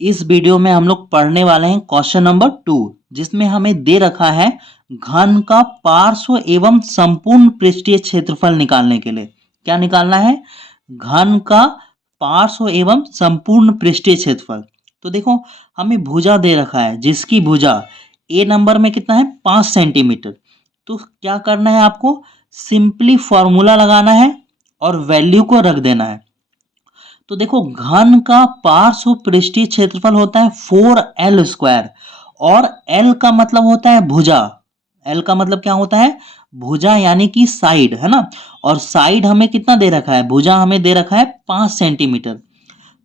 इस वीडियो में हम लोग पढ़ने वाले हैं क्वेश्चन नंबर 2, जिसमें हमें दे रखा है घन का पार्श्व एवं संपूर्ण पृष्ठीय क्षेत्रफल निकालने के लिए। क्या निकालना है? घन का पार्श्व एवं संपूर्ण पृष्ठीय क्षेत्रफल। तो देखो, हमें भुजा दे रखा है, जिसकी भुजा ए नंबर में कितना है? 5 सेंटीमीटर। तो क्या करना है आपको? सिंपली फॉर्मूला लगाना है और वैल्यू को रख देना है। तो देखो, घन का पार्श्व पृष्ठीय क्षेत्रफल होता है 4l² और l का मतलब होता है भुजा। l का मतलब क्या होता है? भुजा यानी कि साइड, है ना। और साइड हमें कितना दे रखा है? भुजा हमें दे रखा है 5 सेंटीमीटर।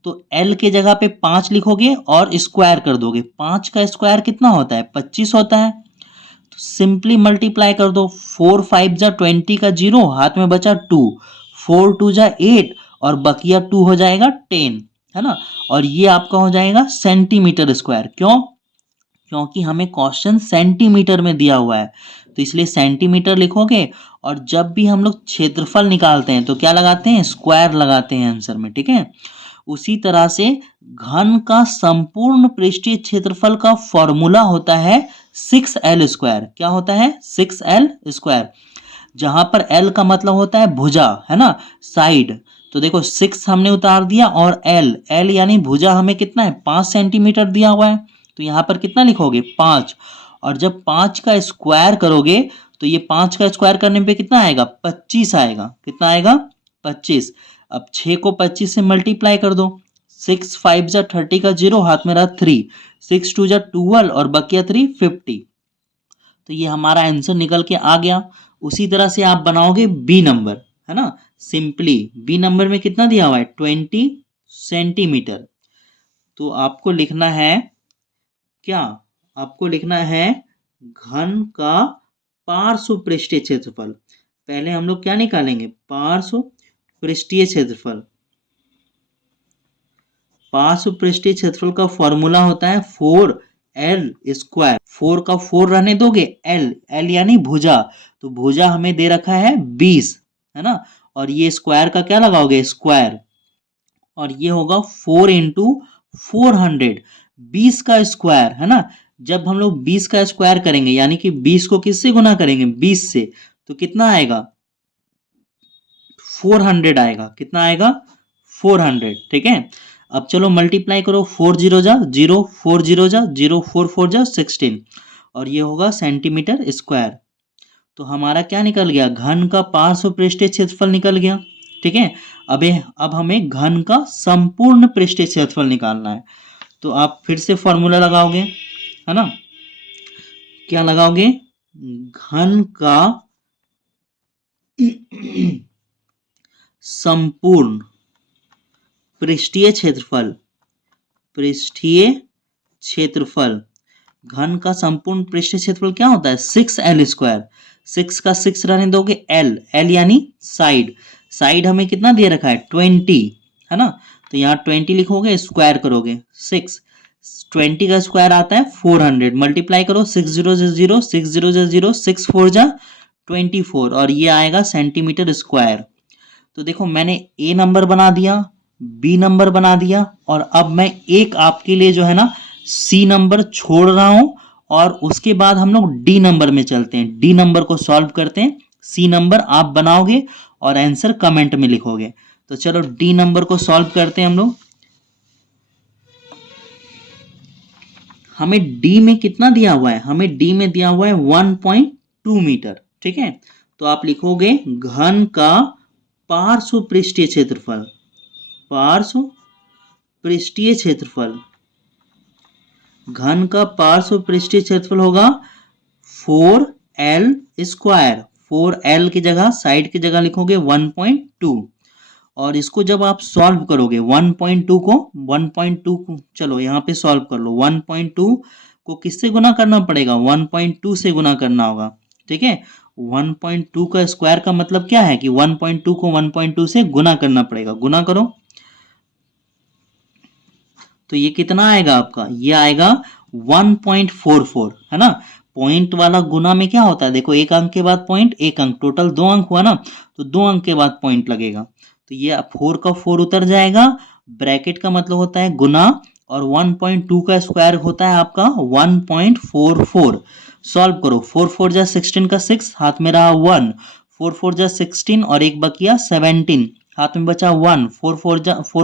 तो l के जगह पे 5 लिखोगे और स्क्वायर कर दोगे। 5 का स्क्वायर कितना होता है? 25 होता है। तो सिंपली मल्टीप्लाई कर दो। 4 5 जा 20 का 0, हाथ में बचा 2, 4 2 जा 8 और बकिया 2 हो जाएगा 10, है ना। और ये आपका हो जाएगा सेंटीमीटर स्क्वायर। क्यों? क्योंकि हमें क्वेश्चन सेंटीमीटर में दिया हुआ है, तो इसलिए सेंटीमीटर लिखोगे। और जब भी हम लोग क्षेत्रफल निकालते हैं तो क्या लगाते हैं? स्क्वायर लगाते हैं आंसर में, ठीक है। उसी तरह से घन का संपूर्ण पृष्ठीय क्षेत्रफल का फॉर्मूला होता है 6l²। क्या होता है? 6l²। जहां पर l का मतलब होता है भुजा, है ना, साइड। तो देखो, 6 हमने उतार दिया और l यानी भुजा हमें कितना है? 5 सेंटीमीटर दिया हुआ है। तो यहां पर कितना लिखोगे? 5। और जब 5 का स्क्वायर करोगे तो ये 5 का स्क्वायर करने पे कितना आएगा? 25 आएगा। कितना आएगा? 25। अब 6 को 25 से मल्टीप्लाई कर दो। 6 5 जा 30 का 0, हाथ में रहा 3, 6 2 जा 12 और बकिया 3 50। तो ये हमारा आंसर निकल के आ गया। उसी तरह से आप बनाओगे बी नंबर, है ना। सिंपली बी नंबर में कितना दिया हुआ है? 20 सेंटीमीटर। तो आपको लिखना है क्या? आपको लिखना है घन का पार्श्व पृष्ठीय क्षेत्रफल। पहले हम लोग क्या निकालेंगे? पार्श्व पृष्ठीय क्षेत्रफल। पार्श्व पृष्ठीय क्षेत्रफल का फॉर्मूला होता है 4l²। 4 का 4 रहने दोगे, l यानी भुजा। तो भुजा हमें दे रखा है 20, है ना। और ये स्क्वायर का क्या लगाओगे? स्क्वायर। और ये होगा 4 इंटू 400, 20 का स्क्वायर, है ना। जब हम लोग 20 का स्क्वायर करेंगे यानी कि 20 को किससे गुना करेंगे? 20 से, तो कितना आएगा? 400 आएगा। कितना आएगा? 400, ठीक है। अब चलो मल्टीप्लाई करो। 4 0 जा 0, 4 0 जा 0, 4 4 जा 16 और ये होगा सेंटीमीटर स्क्वायर। तो हमारा क्या निकल गया? घन का पार्श्व पृष्ठीय क्षेत्रफल निकल गया, ठीक है। अब हमें घन का संपूर्ण पृष्ठीय क्षेत्रफल निकालना है। तो आप फिर से फॉर्मूला लगाओगे, है ना। क्या लगाओगे? घन का संपूर्ण पृष्ठीय क्षेत्रफल। पृष्ठीय क्षेत्रफल, घन का संपूर्ण पृष्ठीय क्षेत्रफल क्या होता है? 6l²। 6 का 6 रहने दोगे, l यानी साइड। साइड हमें कितना दे रखा है? 20, है ना। तो यहाँ 20 लिखोगे, स्क्वायर करोगे। 6 20 का स्क्वायर आता है 400। मल्टीप्लाई करो। 6 0 जा 0, 6 0 जा 0, 6 4 जा 24 और ये आएगा सेंटीमीटर स्क्वायर। तो देखो, मैंने ए नंबर बना दिया, बी नंबर बना दिया और अब मैं एक आपके लिए जो है ना सी नंबर छोड़ रहा हूं और उसके बाद हम लोग डी नंबर में चलते हैं। डी नंबर को सॉल्व करते हैं। सी नंबर आप बनाओगे और आंसर कमेंट में लिखोगे। तो चलो डी नंबर को सॉल्व करते हैं हम लोग। हमें डी में कितना दिया हुआ है? हमें डी में दिया हुआ है 1.2 मीटर, ठीक है। तो आप लिखोगे घन का पार्श्व पृष्ठीय क्षेत्रफल। पार्श्व पृष्ठीय क्षेत्रफल, घन का पार्श्व पृष्ठीय क्षेत्रफल होगा 4l²। 4l की जगह, साइड की जगह लिखोगे 1.2। और इसको जब आप सॉल्व करोगे 1.2 को चलो यहाँ पे सॉल्व कर लो। 1.2 को किससे गुना करना पड़ेगा? 1.2 से गुना करना होगा, ठीक है। 1.2 का स्क्वायर का मतलब क्या है कि 1.2 को 1.2 से गुना करना पड़ेगा। गुना करो तो ये कितना आएगा आपका? ये आएगा 1.44, है ना। पॉइंट वाला गुना में क्या होता है? देखो, एक अंक के बाद पॉइंट, एक अंक, टोटल 2 अंक हुआ ना, तो 2 अंक के बाद पॉइंट लगेगा। तो ये 4 का 4 उतर जाएगा, ब्रैकेट का मतलब होता है गुना और 1.2 का स्क्वायर होता है आपका 1.44। सॉल्व करो, 4 4 जा 16 का 6, हाथ में रहा 1, 4 4 जा 16 और एक बकिया 17, हाथ में बचा 1, 4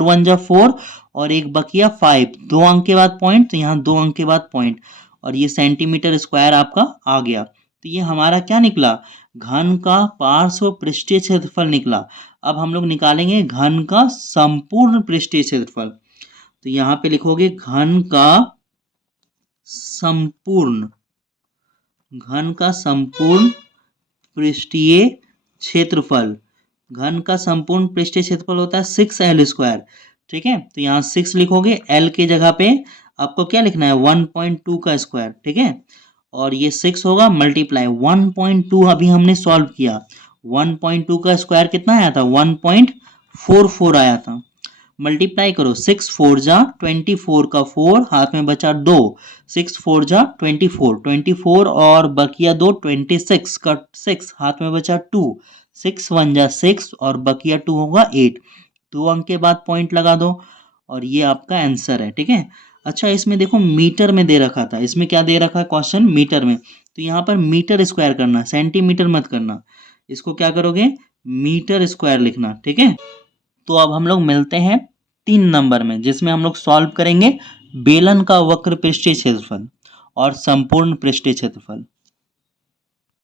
1 जा 4 और एक बकिया 5, 2 अंक के बाद पॉइंट, तो यहाँ 2 अंक के बाद पॉइंट, और ये सेंटीमीटर स्क्वायर आपका आ गया। तो ये हमारा क्या निकला, घन का पार्श्व पृष्ठीय क्षेत्रफल निकला। अब हम लोग निकालेंगे घन का संपूर्ण पृष्ठीय क्षेत्रफल। तो यहाँ पे लिखोगे घन का संपूर्ण पृष्ठीय क्षेत्रफल। घन का संपूर्ण पृष्ठीय क्षेत्रफल होता है 6L स्क्वायर। ठीक है, तो यहाँ 6 लिखोगे, L के जगह पे आपको क्या लिखना है 1.2 का स्क्वायर। ठीक है, और ये 6 होगा मल्टीप्लाई 1.2, अभी हमने सॉल्व किया, 1.2 का स्क्वायर कितना आया था 1.44 आया था। मल्टीप्लाई करो, 6 4 जा 24 का 4, हाथ में बचा 2, 6 4 जा 24 और बकिया 2 26 का 6, हाथ में बचा 2, 6 1 जा 6 और बकिया 2 होगा 8, 2 अंक के बाद पॉइंट लगा दो और ये आपका आंसर है। ठीक है, अच्छा इसमें देखो मीटर में दे रखा था, इसमें क्या दे रखा है क्वेश्चन मीटर में, तो यहाँ पर मीटर स्क्वायर करना, सेंटीमीटर मत करना, इसको क्या करोगे मीटर स्क्वायर लिखना। ठीक है, तो अब हम लोग मिलते हैं 3 नंबर में, जिसमें हम लोग सॉल्व करेंगे बेलन का वक्र पृष्ठीय क्षेत्रफल और संपूर्ण पृष्ठीय क्षेत्रफल।